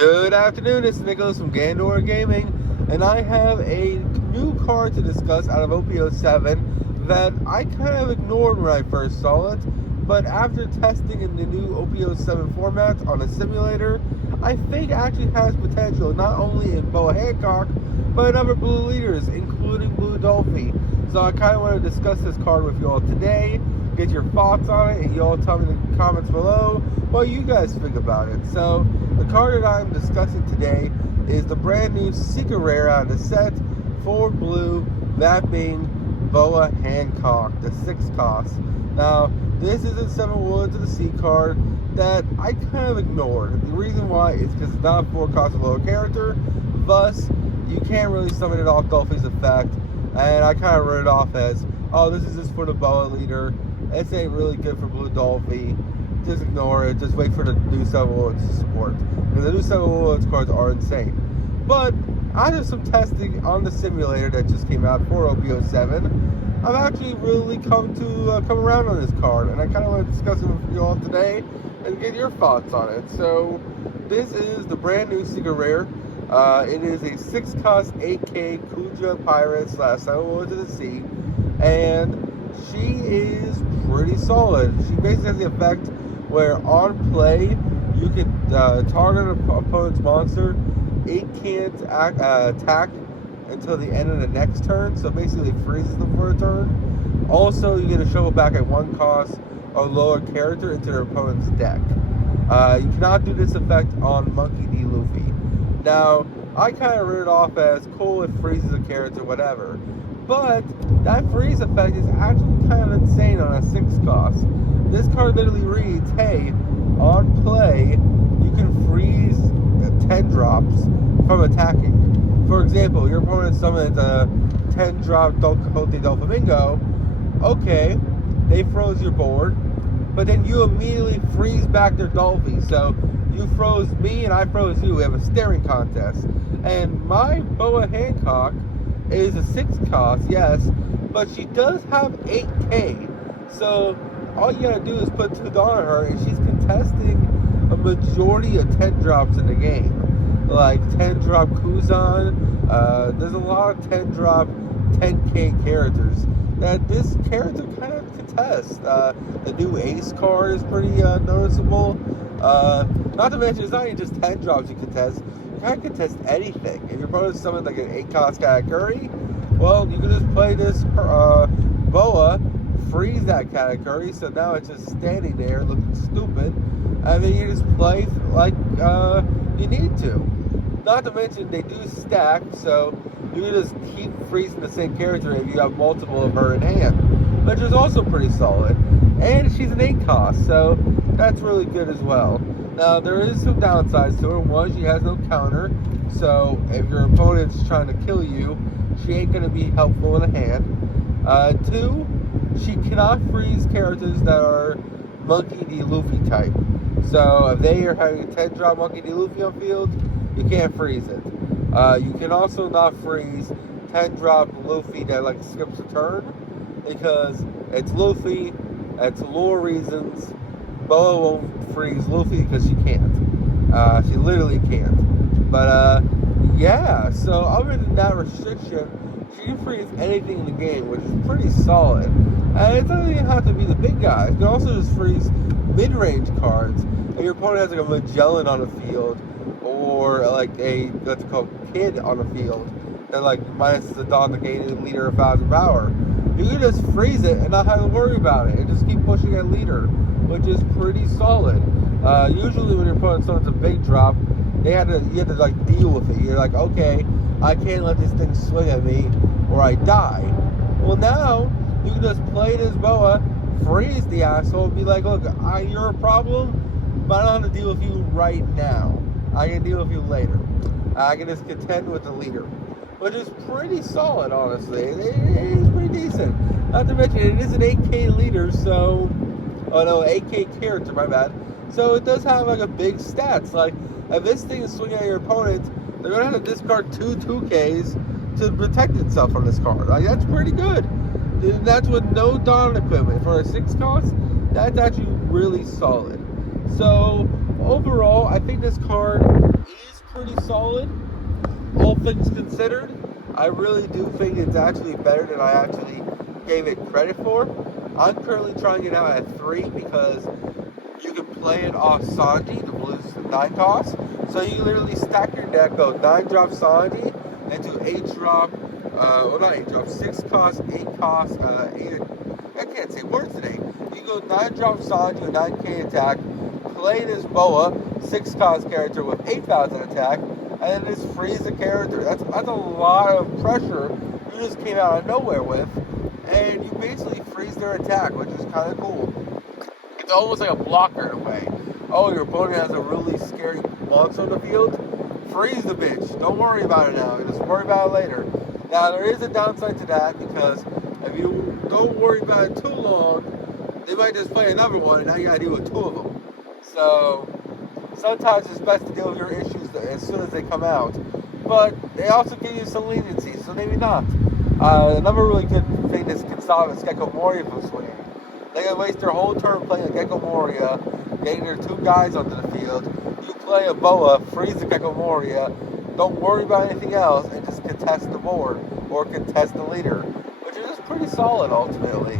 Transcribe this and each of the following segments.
Good afternoon, this is Nicholas from Gandor Gaming, and I have a new card to discuss out of OP07 that I kind of ignored when I first saw it, but after testing in the new OP07 format on a simulator, I think it actually has potential not only in Boa Hancock, but in other blue leaders, including Blue Dolphy. So I kind of want to discuss this card with you all today, get your thoughts on it, and you all tell me in the comments below what you guys think about it. So the card that I'm discussing today is the brand new Secret Rare out of the set for blue, that being Boa Hancock, the 6 cost. Now, this is a 7 Woods of the Sea card that I kind of ignored. The reason why is because it's not a 4 cost or lower character, thus you can't really summon it off Dolphy's effect, and I kind of wrote it off as, oh, this is just for the Boa leader, this ain't really good for Blue Dolphy, just ignore it, just wait for the new 7 Woods to support, because the new 7 Woods cards are insane. But after some testing on the simulator that just came out for OP07, I've actually really come around on this card, and I kind of want to discuss it with you all today and get your thoughts on it. So this is the brand new Secret Rare. It is a 6 cost 8K Kuja Pirate / 7 Woods of the Sea, and she is pretty solid. She basically has the effect where on play you can target an opponent's monster. It can't attack until the end of the next turn, so basically freezes them for a turn. Also, you get a shovel back at 1 cost or lower character into their opponent's deck. You cannot do this effect on Monkey D. Luffy. Now, I kind of wrote it off as cool, it freezes a character, whatever. But that freeze effect is actually kind of insane on a 6 cost. This card literally reads, hey, on play, you can freeze 10 drops from attacking. For example, your opponent summons a 10 drop Don Quixote del Flamingo. Okay, they froze your board, but then you immediately freeze back their Dolphy. So you froze me and I froze you. We have a staring contest. And my Boa Hancock is a 6 cost, yes, but she does have 8K. So all you gotta do is put 2 on her, and she's contesting a majority of 10 drops in the game. Like 10 drop Kuzan, there's a lot of 10 drop 10K characters that this character kind of contests. The new Ace card is pretty noticeable. Not to mention, it's not even just 10 drops you contest. You can't contest anything. If your opponent summons like an 8 cost Katakuri, well, you can just play this Boa, freeze that Katakuri, so now it's just standing there looking stupid, and then you just play like you need to. Not to mention, they do stack, so you can just keep freezing the same character if you have multiple of her in hand, which is also pretty solid. And she's an 8 cost, so that's really good as well. Now, there is some downsides to her. One, she has no counter, so if your opponent's trying to kill you, she ain't going to be helpful in a hand. 2, she cannot freeze characters that are Monkey D. Luffy type. So if they are having a 10 drop Monkey D. Luffy on field, you can't freeze it. You can also not freeze 10 drop Luffy that like skips a turn, because it's Luffy, it's lore reasons. Boa won't freeze Luffy because she can't. She literally can't. But yeah, so other than that restriction, she can freeze anything in the game, which is pretty solid. And it doesn't even have to be the big guys. You can also just freeze mid-range cards. If your opponent has like a Magellan on the field, or like a, what's it called, Kid on the field, that like minuses the Don the gaining leader 1,000 power, you can just freeze it and not have to worry about it, and just keep pushing at leader, which is pretty solid. Usually when your opponent summons a big drop, you have to like deal with it. You're like, okay, I can't let this thing swing at me or I die. Well, now you can just play this Boa, freeze the asshole, and be like, look, you're a problem, but I don't have to deal with you right now. I can deal with you later. I can just contend with the leader, which is pretty solid, honestly. It is pretty decent. Not to mention, it is an 8K leader, so... Oh no, 8K character, my bad. So it does have like a big stats. Like, if this thing is swinging at your opponent, they're going to have to discard 2 2Ks to protect itself from this card. Like, that's pretty good. And that's with no Dawn equipment. For a 6 cost, that's actually really solid. So, overall, I think this card is solid. All things considered, I really do think it's actually better than I actually gave it credit for. I'm currently trying it out at 3 because you can play it off Sanji, the Blues 9 cost. So you literally stack your deck, go 9 drop Sanji, and do 8 drop, well not 8 drop, 6 cost, 8 cost, 8, I can't say words today. You go 9 drop Sanji with 9k attack, play this Boa, 6 cost character with 8,000 attack, and then just freeze the character. That's a lot of pressure you just came out of nowhere with, and you basically freeze their attack, which is kind of cool. It's almost like a blocker in a way. Oh, your opponent has a really scary monster on the field? Freeze the bitch. Don't worry about it now. Just worry about it later. Now, there is a downside to that because if you don't worry about it too long, they might just play another one and now you gotta deal with 2 of them. So, sometimes it's best to deal with your issues as soon as they come out. But they also give you some leniency, so maybe not. Another really good thing this can stop is Gecko Moria from swinging. They can waste their whole turn playing a Gecko Moria, getting their 2 guys onto the field. You play a Boa, freeze the Gecko Moria, don't worry about anything else, and just contest the board, or contest the leader, which is just pretty solid ultimately.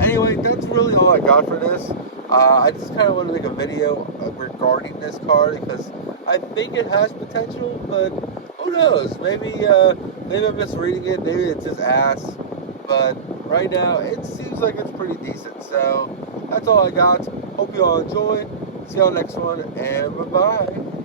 Anyway, that's really all I got for this. I just kind of want to make a video regarding this card because I think it has potential, but who knows? Maybe I'm misreading it. Maybe it's just ass. But right now, it seems like it's pretty decent. So that's all I got. Hope you all enjoy. See y'all next one, and bye-bye.